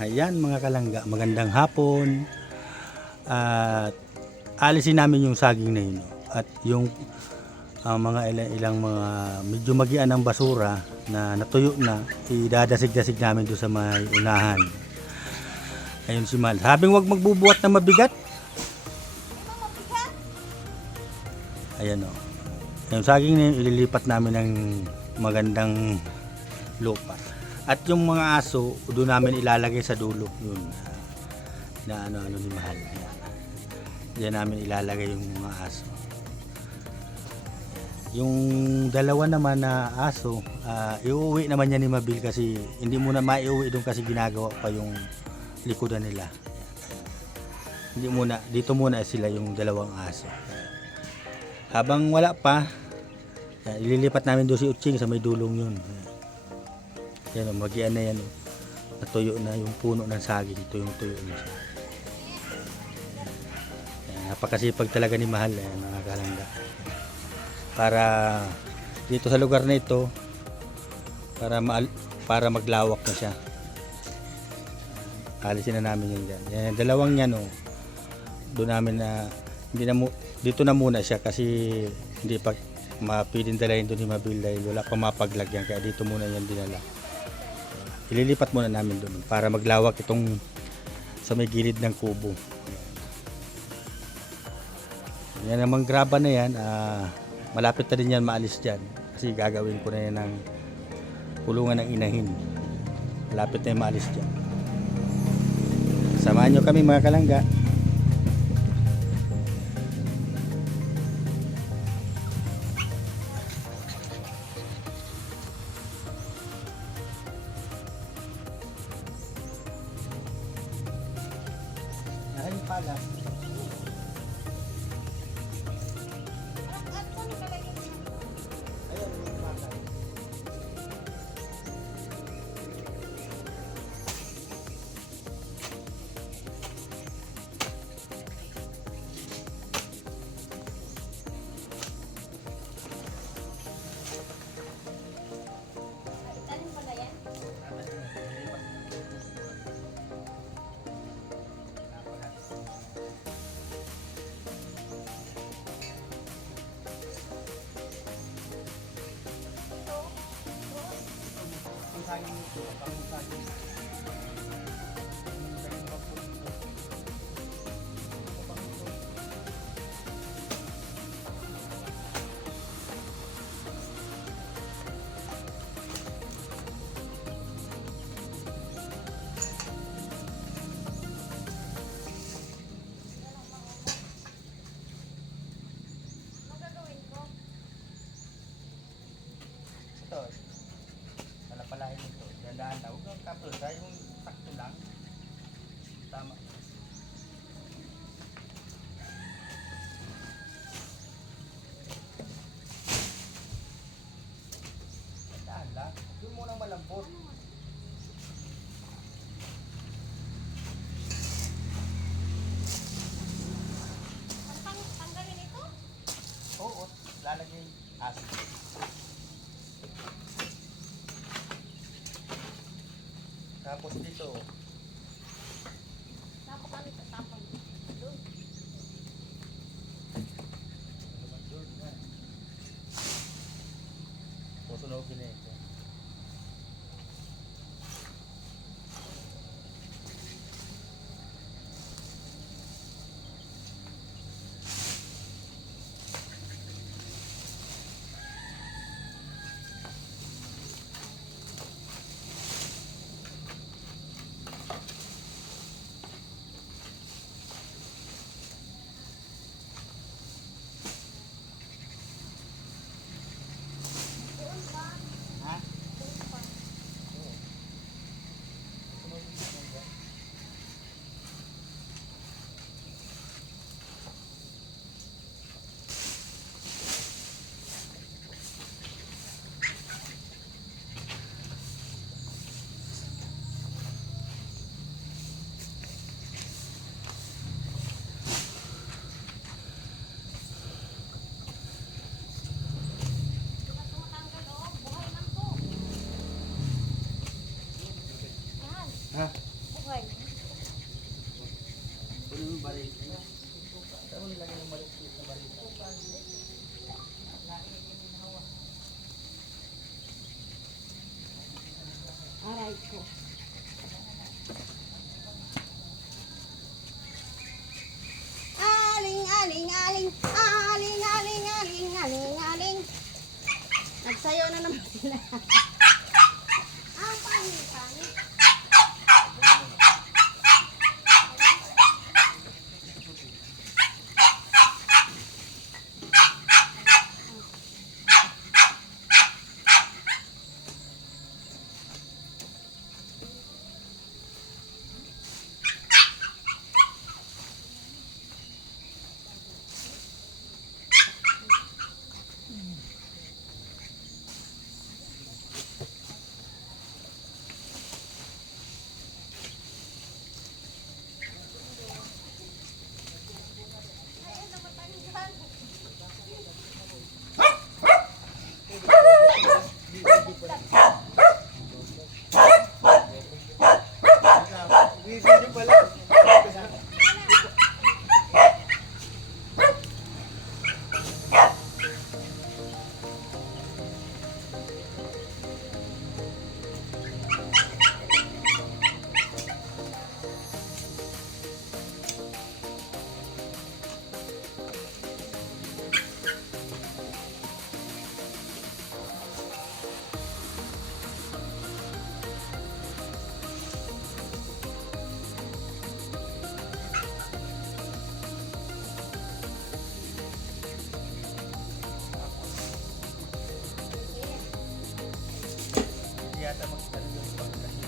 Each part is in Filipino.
Ayan mga kalangga, magandang hapon. At alisin namin yung saging na yun. At yung mga ilang mga medyo magian ng basura na natuyo na, idadasig-dasig namin doon sa may unahan. Ayun si Mal. Sabing wag magbubuhat na mabigat. Ayan o. Yung saging na yun, ililipat namin ng magandang lupa. At yung mga aso, doon namin ilalagay sa dulo. Yun. Na ano ni Mahal. Diyan namin ilalagay yung mga aso. Yung dalawa naman na aso, iuwi naman niya ni Mabil kasi hindi muna maiuwi doon kasi ginagawa pa yung likodan nila. Hindi muna, dito muna sila yung dalawang aso. Habang wala pa, ililipat namin doon si Uching sa may dulong yun. Yan o, magian na yan o. Natuyo na yung puno ng saging. Tuyong-tuyo na siya. Napakasipag talaga ni Mahal mga kalangga. Para dito sa lugar na ito, para maglawak na siya. Alisin na namin yun dyan. Yan, dalawang yan o. Doon namin na, dito na muna siya kasi hindi pa mapidin dalahin doon ni Mabil dahil wala pa mapaglagyan. Kaya dito muna yan dinala. Ililipat muna namin doon para maglawak itong sa may gilid ng kubo. Yan namang graba na yan, malapit na din yan maalis dyan kasi gagawin ko na yan ng kulungan ng inahin. Malapit na yan maalis dyan. Samahan nyo kami mga kalangga. Ayun pala. Ito, palapalain ito. Gandaan na. Huwag kang kapul. Dahil yung sakto lang. Tama. Gandaan lang. Doon mo nang malambot. Tanggalin ito? Oo. Lalagay acid. Tapos dito, Tapos kami tatapang doon. susunogin na ito. Ha? Ha? buhay. Aray ko. Aling, aling, aling, aling, aling, aling, aling, aling. Nagsayaw na naman sila. Pangit, pangit. Yata magsalita pa kasi.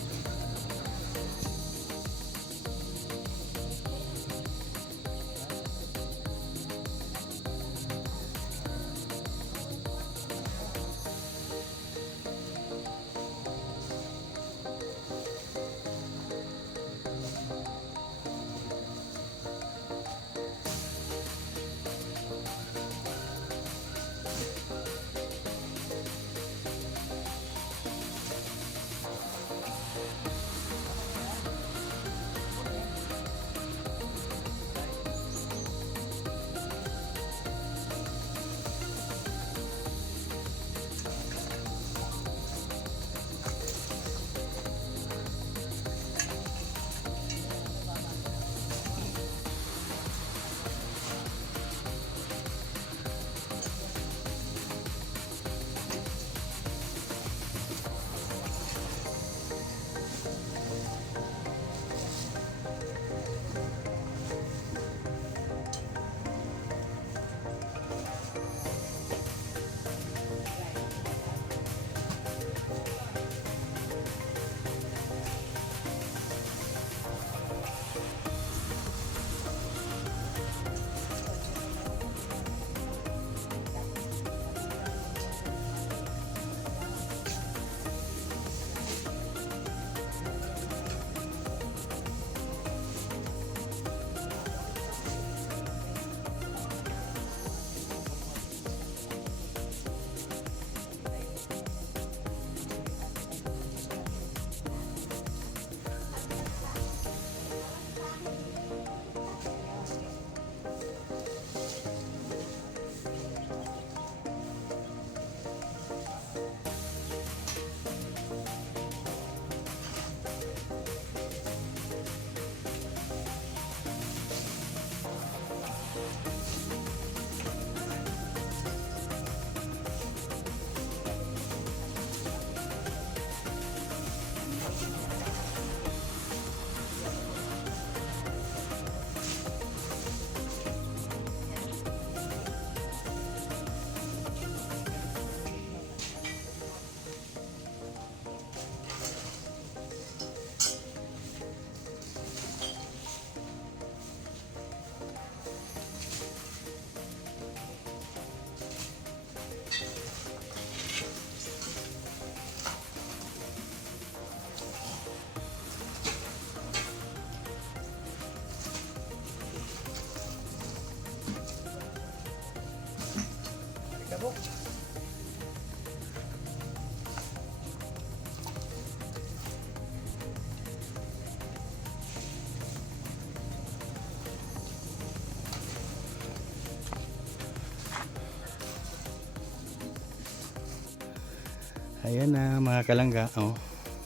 Ayan na mga kalangga. Oh,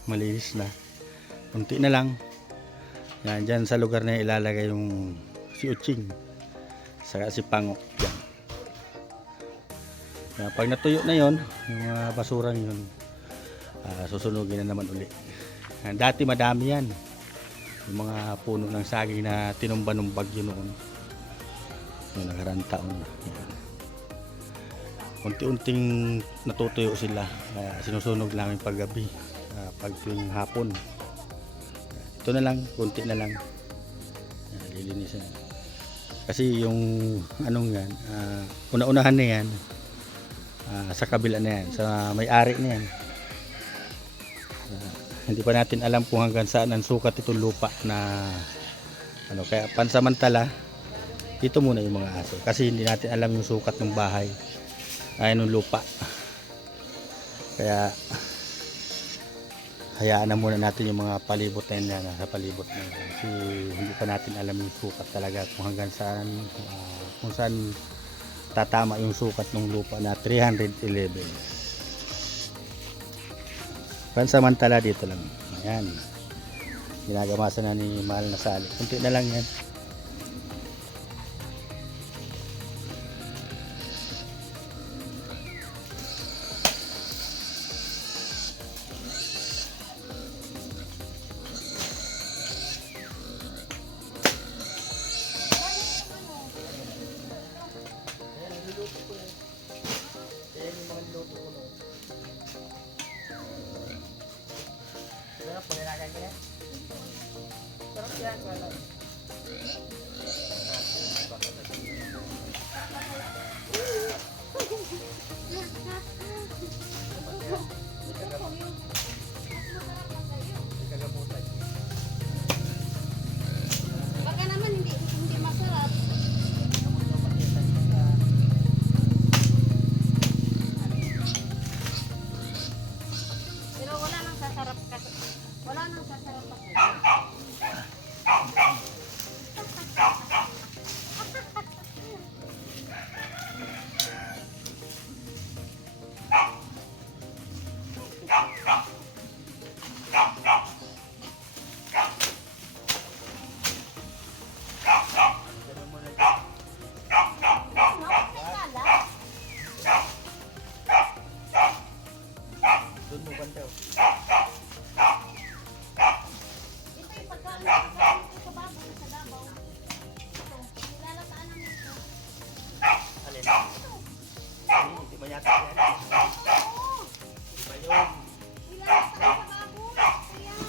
malinis na. Kunti na lang. Yan, dyan sa lugar na ilalagay yung si Uching. Saka si Pango. Yan. Yan, pag natuyo na yon, yung mga basurang yun, susunugin na naman uli. Yan, dati madami yan. Yung mga puno ng saging na tinumba ng bagyo noon. Yung nakarang taon. Yan. Unti-unting natutuyo sila. Sinusunog namin paggabi, pag tuwing hapon. Ito na lang, kunti na lang. Lilinisan. Kasi yung anong yan, una-unahan na yan, sa kabila na yan, sa may-ari na yan. Hindi pa natin alam kung hanggang saan ang sukat itong lupa na ano, kaya pansamantala dito muna yung mga aso kasi hindi natin alam yung sukat ng bahay ay ng lupa, kaya hayaan na muna natin yung mga palibot na yan, sa palibot na yan kasi hindi pa natin alam yung sukat talaga kung hanggang saan, kung saan tatama yung sukat ng lupa na 311. Pansamantala dito lang. Ayan. Ginagamasan na ni Mahal na Sally. Kunti na lang yan. Baka naman hindi masarap. Pero wala nang sasarap kasi. Wala nang sasarap kasi. Doon mo banda. Ito yung pagkaan sa baboy sa Davao. Ito, nilalataan namin ito. Alin? Hindi mo yata yan. Oo, Iba yun. nilalataan sa baboy. Ayan.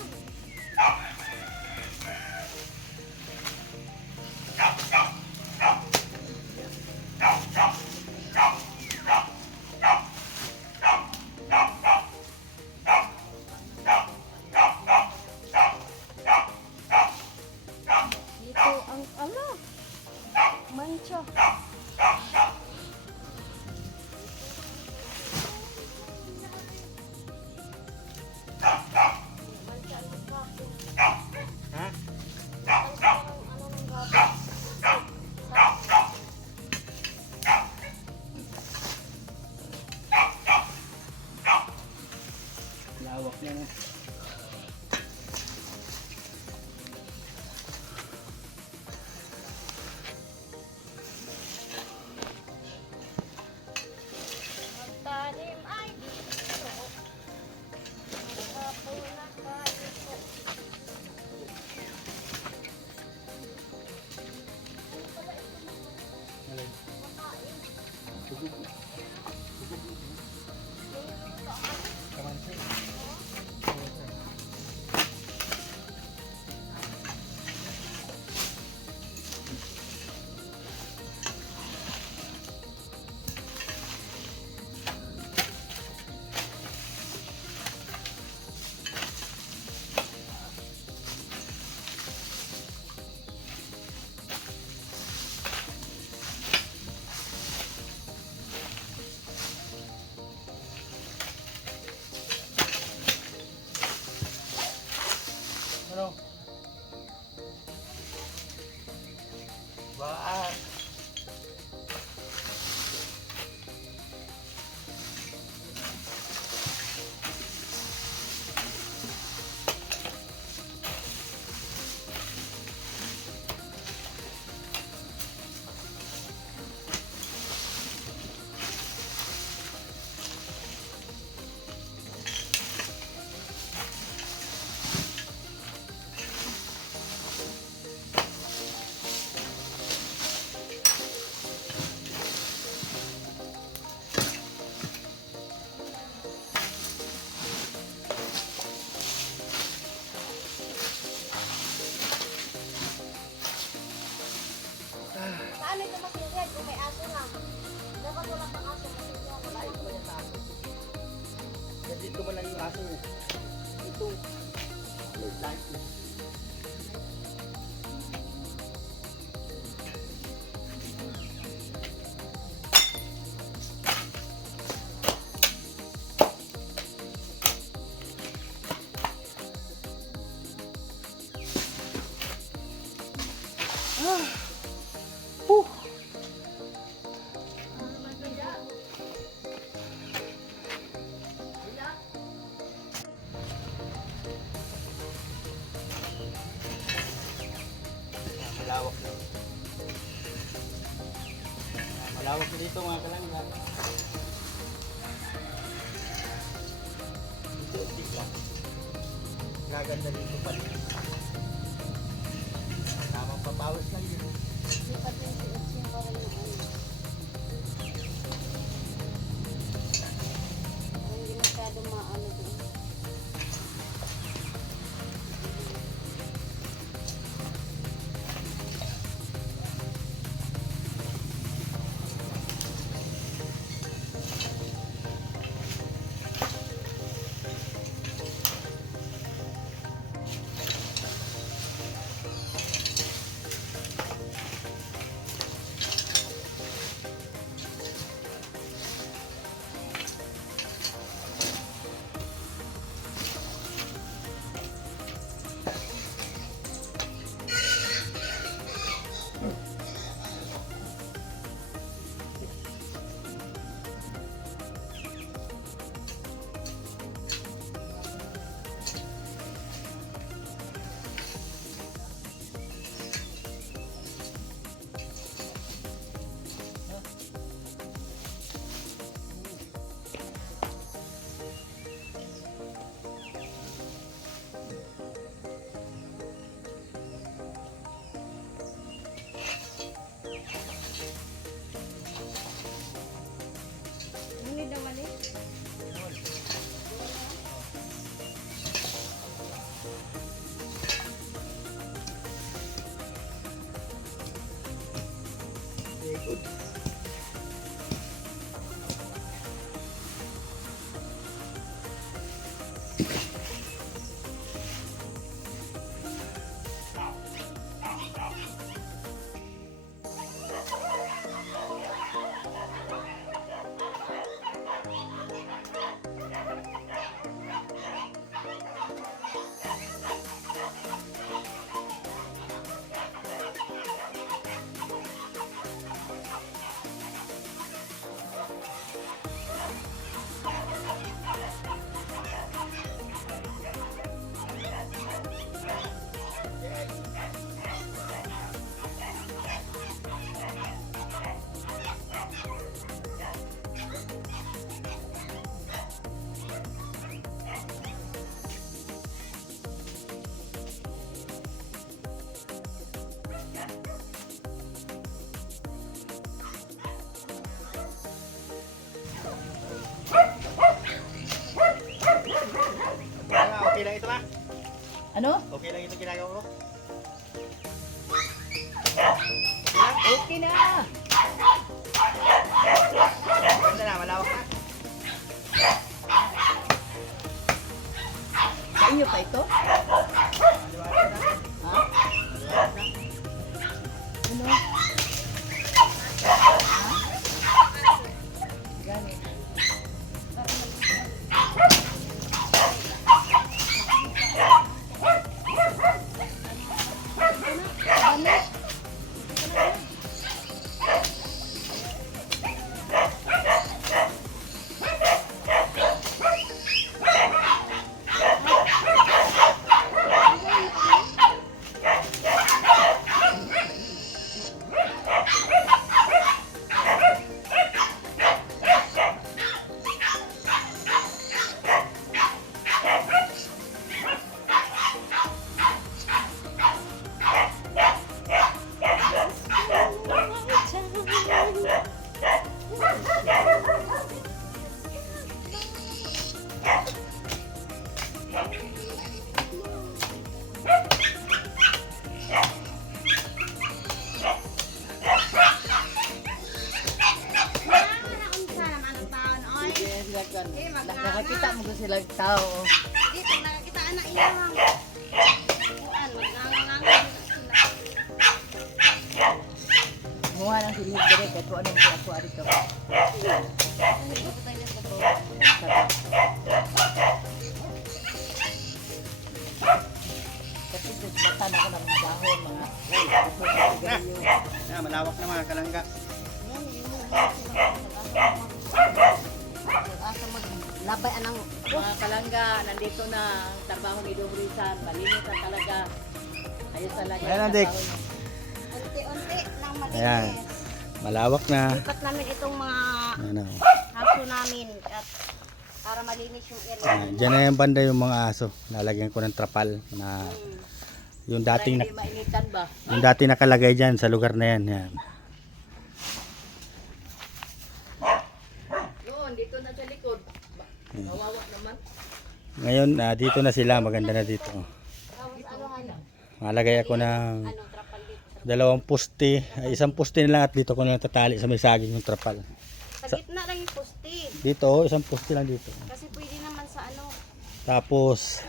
Dito ang mancha. Ha? Lawak niya na. Tanim ay dito. Hapon na kayo po. Alin? Kamansi. Ano? Bakit? Malawak na. Malawak na dito mga kalangga. Dito lang. Gaganda dito pa rin. Tamang papawis lang yun. Sipat yung siutsin ko rin yung ano. Hindi masyado maano doon. Hindi naman eh. Very good. Okay lang ito ba? Ano? Okay lang ito ginagawa ko? Okay na! Ganda na, malawak na. Sa inyo pa ito? Maliwanag na. Ha? Maliwanag na. Ano? Gani. Nakakita mo ko silang tao. Dito, nakakita anak iya. Kaya po anong ako dito. Ano ito tayo ng bato? Kasi bata na ko ng dahon, mga sigarilyo. Malawak na mga kalangga. Yan, yun yung asa maglabay anang Mga kalangga, nandito na ang trabaho ni Dong Rizal. Malinis na talaga. Ayos talaga. Ayan, ang Adik. trabaho niya. unti-unti nang Ayan. malinis. Malawak na. Lipat namin itong mga Ano. haso namin at para malinis yung area. Diyan na yung banda yung mga aso. Lalagyan ko ng trapal na yung Para dating hindi mainitan ba? yung dati nakalagay diyan sa lugar na yan. Yan. Doon, dito na sa likod. Kawawa naman. Ngayon dito na sila, maganda na dito. Tapos ano ano? Malagay ako ng Ano trapal dito. dalawang poste, ay isang poste na lang at dito ko na lang tatali sa may saging yung trapal. Sa gitna lang yung poste. Dito, isang poste lang dito. Kasi pwede naman sa ano. Tapos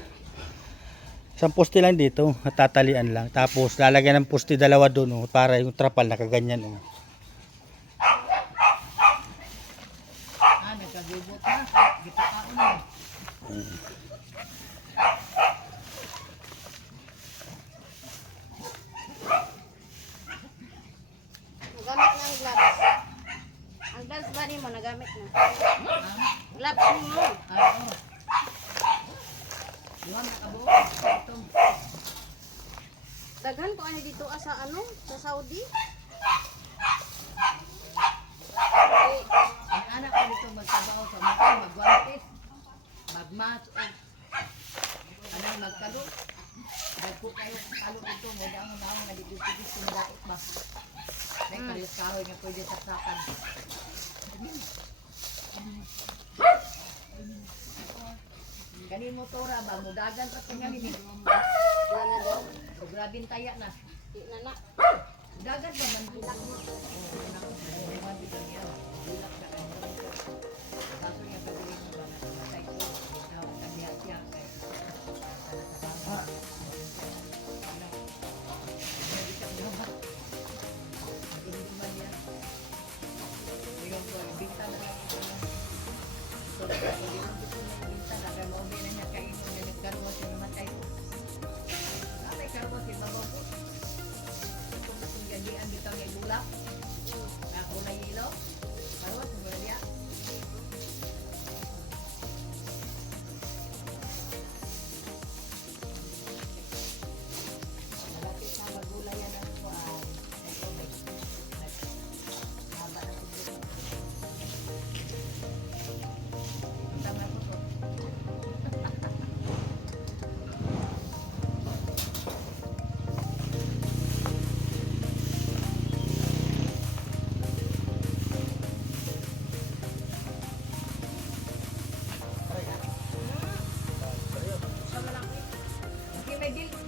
isang poste lang dito, at tatalian lang. Tapos lalagyan ng poste dalawa doon para yung trapal nakaganyan oh. Nagkagubot na. Gitakaon na. Nagamit na ang gloves. Ang gloves ba mo nagamit na? Gloves mo. Oo. Diwan nakabuo. Ito. Daghan ko ano dito sa ano? Sa Saudi? Ang anak ko dito magtrabaho sa mga magwantis. Magmas o anong magkalo. Dagpo kayo kalo dito mo daang naong nga dito sa dait ba. May kalios kahoy nga pwede saksakan. Kani motora ba mudagan pa tingali ni. Wala na daw. O grabing taya na. Di na na. Dagat ba man bilak mo? Oo, nako. Bilak na kayo. Kaso niya pagawin mo ba na matay ko. Tawag ka niya siya kay.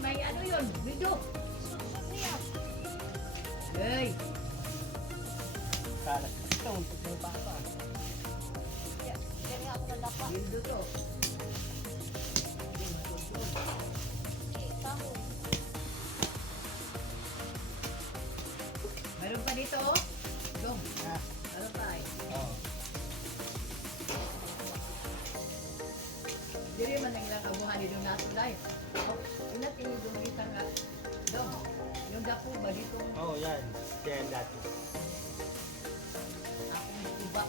May ano yun? Video. Hey. Kaya ako nadapa. Video to. Meron pa dito oh. Dong. Meron pa eh. Diri man ang ilang abuhan ni Dong nato dahil. Inat ini Dong kita nga. Dong. Yung dapo ba dito? Oh, yan. Yan dati. Akong tuba.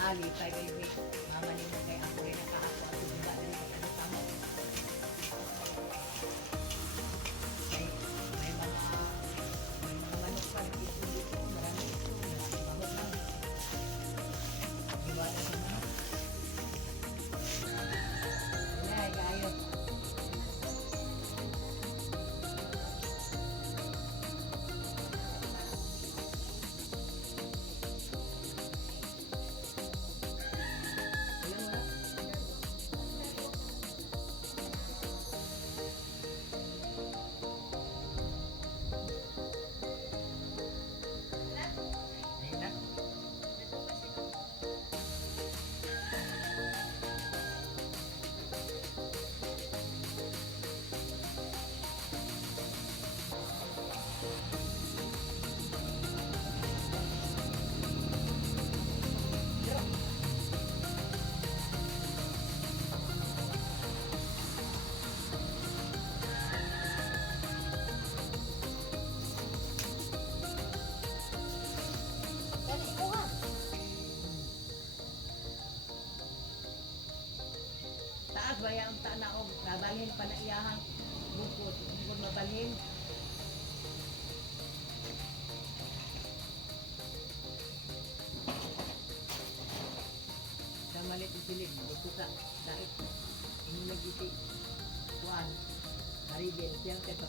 Ali kay baby. Mama ni mo kay ako rin nakaaso at tuba dali sa ano tamo. May mga manok pa dito dito. Marami ito. Bahot lang. Iba na sa manok. Ay, kayo. Ayan mo na.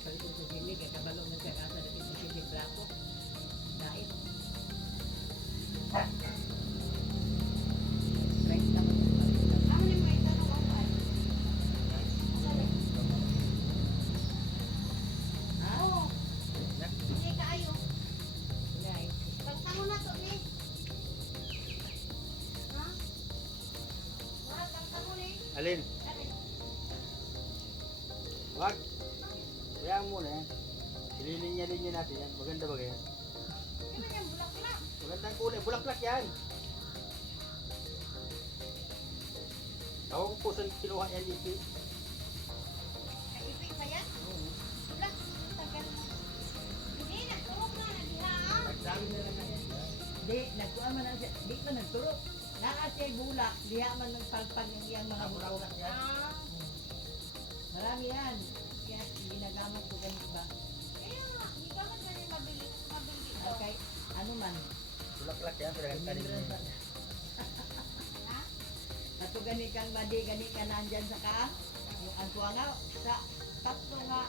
palit sa sili, kaya kabalo na siya kasa dapit sa sili plato. Dait. Right na mo. Ano ni may tanong ako ay? Oo. Hindi kaayo. Right. Pagsango na to ni. Ha? Wala kang tango ni. Alin? Wag. Kaya muna yan. Ililinya-linya natin yan. Maganda ba kaya? Ano yan bulak-bulak? Magandang kulay. Bulaklak yan. Ako ko po sa kinuha yan dito. Kaipig pa yan? Wala. Tagal mo. Hindi na. Turok na. Nagdiha. Nagdami na lang yan. Di, nagtuan man na siya. Di ko nagturok. Naa siya bulak. Diha man ng palpag ng iyang mga bulak. Ah. Marami yan. Kaya ginagamit ko ganito ba? Kaya nga. Hindi ka man ganyan mabili. Mabili ito. Okay, ano man. Bulaklak yan. Pero tanim niya. Ha? Ato gani kang madi, gani ka nandyan sa ka. Yung antuanga, sa tatlo nga,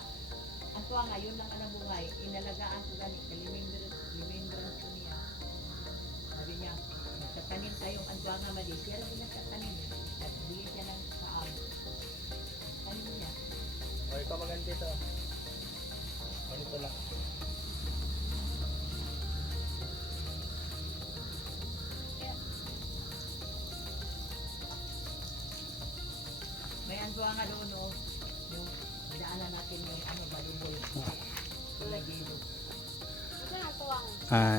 antuanga, yun lang ang buhay. Inalagaan ko gani, kalimindran ko niya. Sabi niya, magtatanim tayong antuanga madi. Siya rin nagtatanim. Nagbigay siya ng saam. Tanim niya. O, ikaw maganda ito. Ganito lang. May antuanga doon, oh. Yung daanan natin yung ano, baluboy. Tulagilo. Ito na tuwang.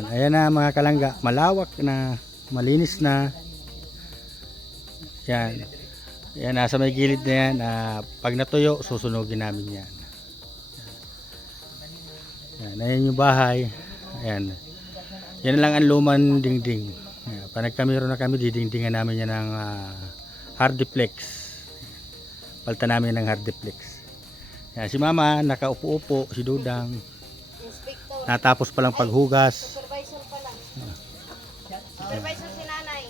Ayan na mga kalangga. Malawak na. Malinis na. Yan. Yan, nasa may gilid na yan. Pag natuyo, susunugin namin yan. Yan, ayan yung bahay. Ayan. Yan lang ang lumang dingding. Ayan, pag nagkamero na kami, didingdingan namin yan ng hardiplex. Palta namin ng hardiplex. Yan, si mama, nakaupo-upo. Si Dudang, Inspector. natapos palang paghugas. Supervisor pa lang. Shut up. Supervisor si nanay.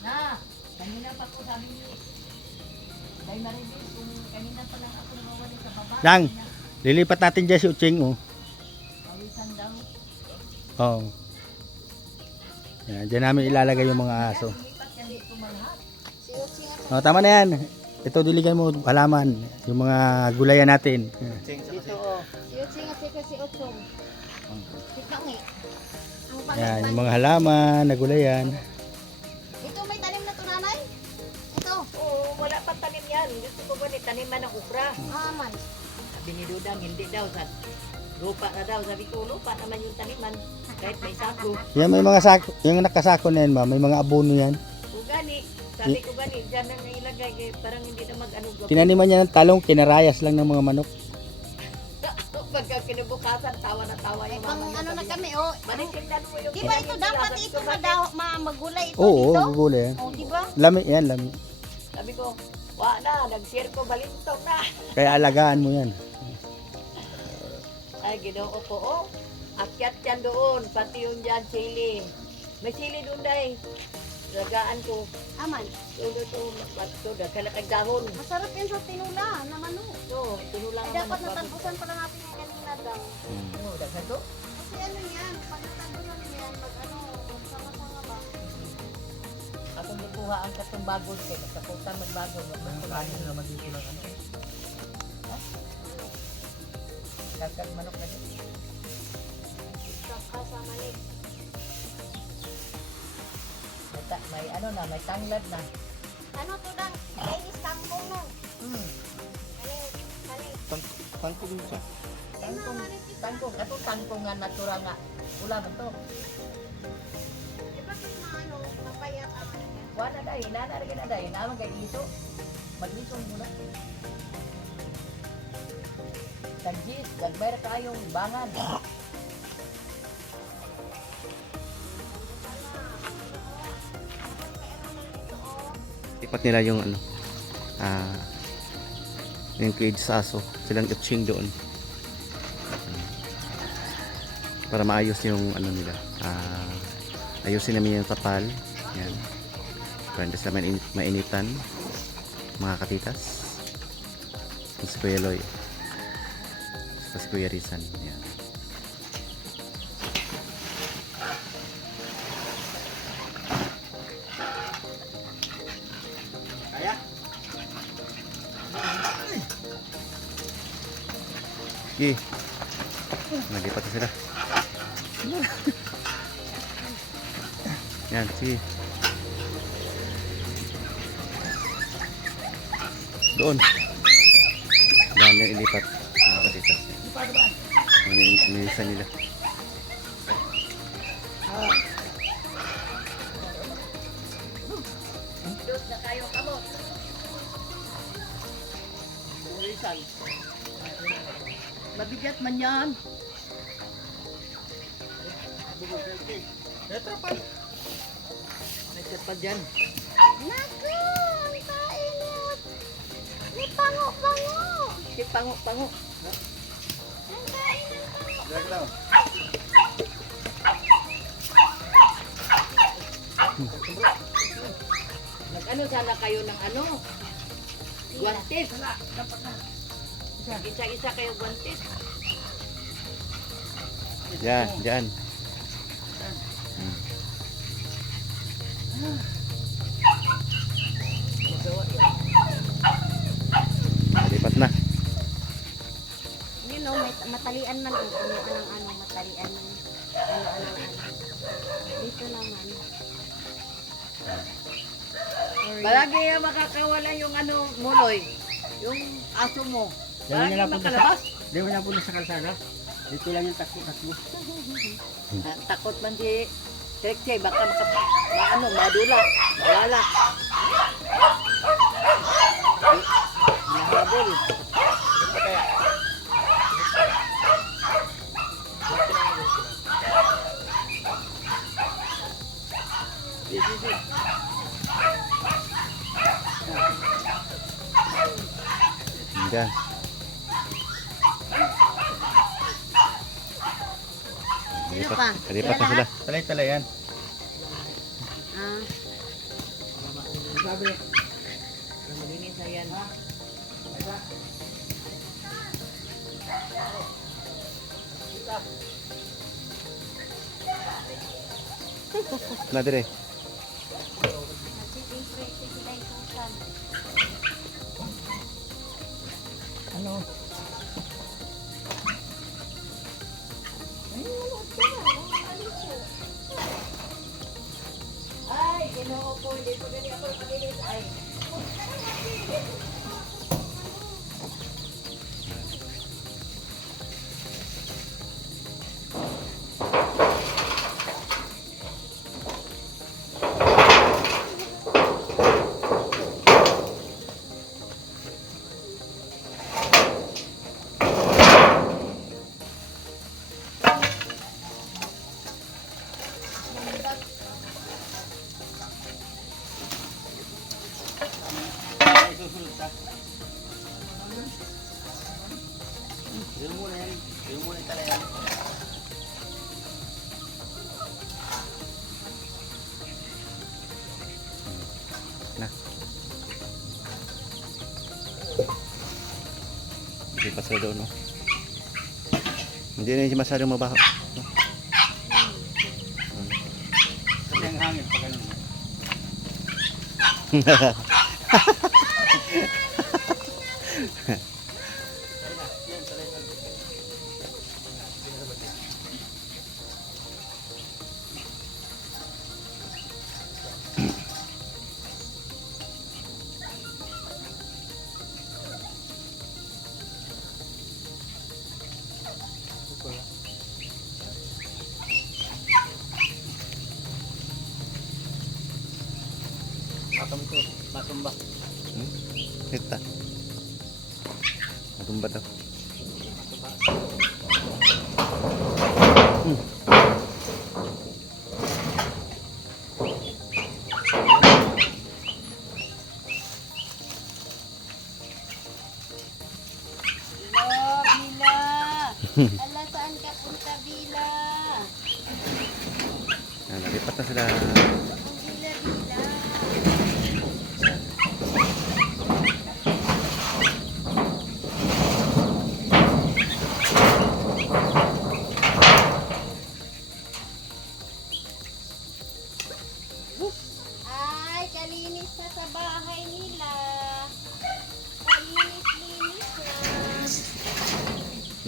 Na, kanina pa po sabi niyo. Dahil marinig kung kanina pa lang ako nawawali sa baba. Dang, lilipat natin dyan si Uching. Oh. Pawisan daw. Oh. Yan, dyan namin ilalagay yung mga aso. Lipat yan dito malahat. Si Uchi nga. Oh, tama na yan. Ito diligan mo halaman, yung mga gulayan natin. Dito oh. Si Uchi nga sika si Ochong. Si Kangi. Ang pangit Yan, man. yung mga halaman na gulayan. Ito may tanim na to nanay? Ito. Oo, wala pa tanim yan. Gusto ko ba ni taniman ng ukra? Man. Sabi ni Dudang, hindi daw. Lupa na daw. Sabi ko, lupa naman yung taniman. Kahit may sako. Yan, may mga sako, yung nakasako na yan, may mga abono yan. Kung gani, sabi ko gani, dyan na nailagay. Kaya parang hindi na mag-ano. Tinaniman niya ng talong, kinarayas lang ng mga manok. Pagka kinabukasan, tawa na tawa May yung pang mama niya. ano na Sabi niya, kami oh. balikin mo yung Di ba ito dapat Sabi ito ko, "Bakit?" magulay ito Oo, dito? gulay yan. Oh, di ba? Lami yan, lami. Sabi ko, wa na, nag-share ko, balintong na. Kaya alagaan mo yan. Ay, ginoo ko, oh. Akyat yan doon, pati yung dyan, sili. May sili doon dahil. Lagaan ko. Aman. Tulo to, magpato, dakalakag dahon. Masarap yan sa tinula na manok. So, tinulang Ay, dapat natanbusan pala natin yung kanina daw. Oo, dagal to. Kasi ano yan, pag natanbusan yan, mag ano, sama-sama ba? Akong nakuha ang katong bagol kay nakapunta magbagol. Magkakain naman dito ng ano. Dagat manok na dito. Saka sa manig. May ano na, may tanglad na. Ano to dang? Kainis tangkong no. Kaning. Tangkong siya. Tangkong, ato tangkong nga natura nga. Ula man to. Eh bakit maano, mapayat ang ano yan? Wala na dahil, nanaragin na dahil. Naman kay iso. Mag-isong muna. Tagjis, nagmayra kayong bangan. Ipat nila yung ano, yung cage sa aso, silang Uching doon. Para maayos yung ano nila. Ayusin namin yung tapal. Yan. Para hindi sila mainitan. Mga katitas. Yung si Kuya Loy. Tapos Kuya Rizal. Yan. Kaya? Okay. Naglipat na sila. Yan, sige. Doon. Dami yung ilipat. Mga katitas. Nilisan nila. Diyos na kayo kamot. Mabigat man yan. May trapal dyan. Naku, ang kainit. May pango-pango. Si pango-pango. Ang kainit. Nag-ano sana kayo ng ano? Guantes. Isa-isa kayo guantes. Yan, dyan. Magawa yan. Nalipat na. You know, may matalian man ang ano, matalian man. Ano. Dito naman. Palagi yung makakawala yung ano, muloy. Yung aso mo. Palagi makalabas. Di mo na punta sa kalsada. Dito lang yung takbo. Ah, takot man si Trexie, baka madula, mawala. Nahabol. Dyan. Sino pa? Nalipat na sila. Talay-talay yan. Ah, Malinis na yan. Na dire. nagsiting pretty sila yung susan. Ano? Ay, ginoo ko, hindi ko ganyan ako palinis. Ay. Susunod ka. Yung muna yan. Yung muna yung talayan. Na. Lipat sila doon, no? Hindi na yung masyadong mabaho. Kasi ang hangin pa ganun. Matum itu, matumba. Kita. Matumba daw. Bila. Ala, saan ka punta, Bila? Nalipat na sila. Ang Bila.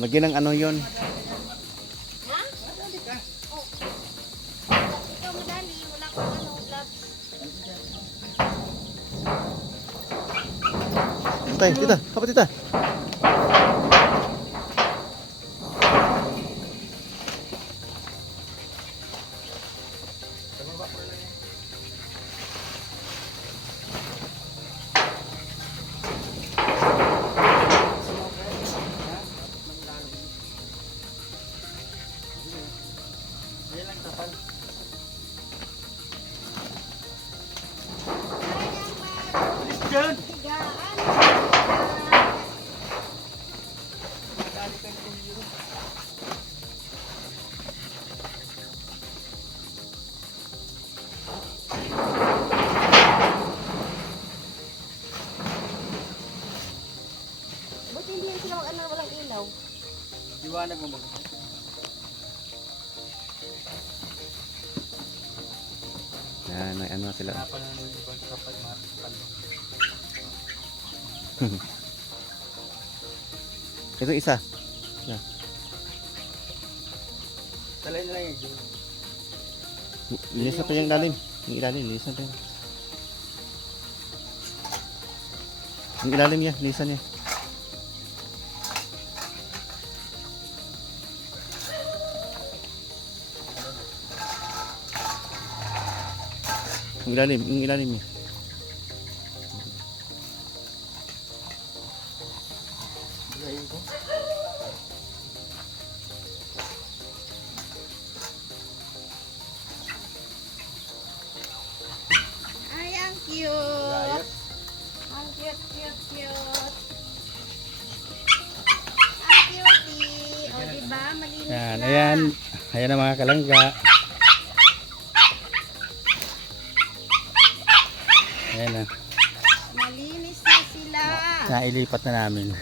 Lagyan ng ano yon. Ha? Oh. Ikaw madali, wala kang ano, gloves. Tay, tita, kapit tita. Diyan! Higaan. Buti hindi yan sila mag-ano, walang ilaw. Liwanag mo mag. Yan, may ano na sila. Hanapan na ng ibang kapal makapal. Ito isa. Talay na lang yun. Linis na to yung ilalim. Yung ilalim, linis na to. Yung ilalim niya, linisan niya. Yung ilalim niya. Ay, ang cute. Ang cute, cute, cute. Ang cutie. O, diba? Malinis Yan, na. ayan. Ayan ang mga kalangga. Ayan na. Malinis na sila. Nailipat na namin.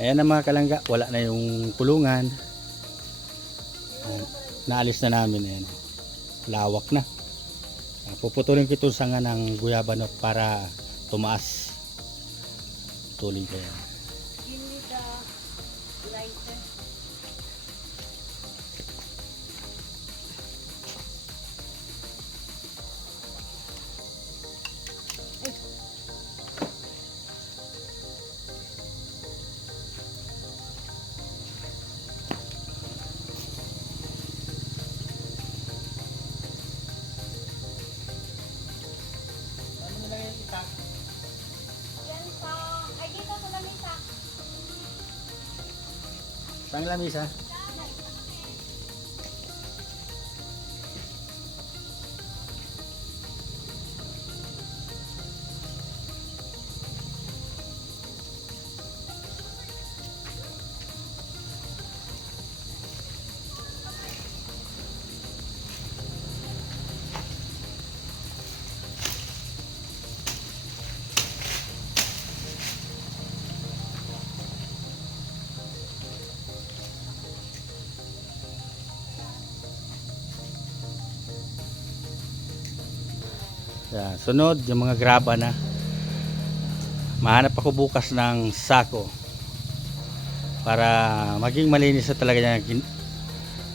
Ayan ang mga kalangga, wala na yung kulungan. Ayan, naalis na namin. Ayan. Lawak na. Puputulin ko itong sanga ng guyabanot para tumaas. Tuloy kaya. You need a lighter. Yan sa... Ay, dito sa lamisa. Saan lamisa? Yan, sunod yung mga graba na. Mahanap ako bukas ng sako para maging malinis na talaga yan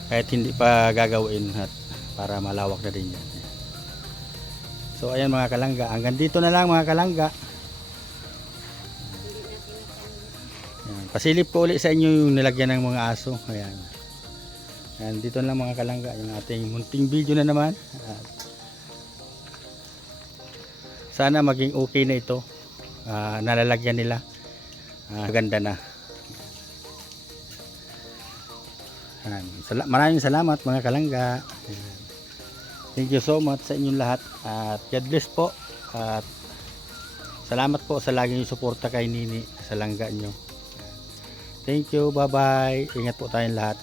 kahit hindi pa gagawin at para malawak na din yan. So ayan mga kalangga, hanggang dito na lang mga kalangga. Yan, pasilip ko ulit sa inyo yung nilagyan ng mga aso. Ayan. Ayan, dito na lang mga kalangga yung ating munting video na naman. At sana maging okay na ito. Nalalagyan nila. Ganda na. Maraming salamat mga kalangga. Thank you so much sa inyong lahat. At God bless po. At salamat po sa laging suporta kay Nini sa langga nyo. Thank you, bye-bye. Ingat po tayong lahat.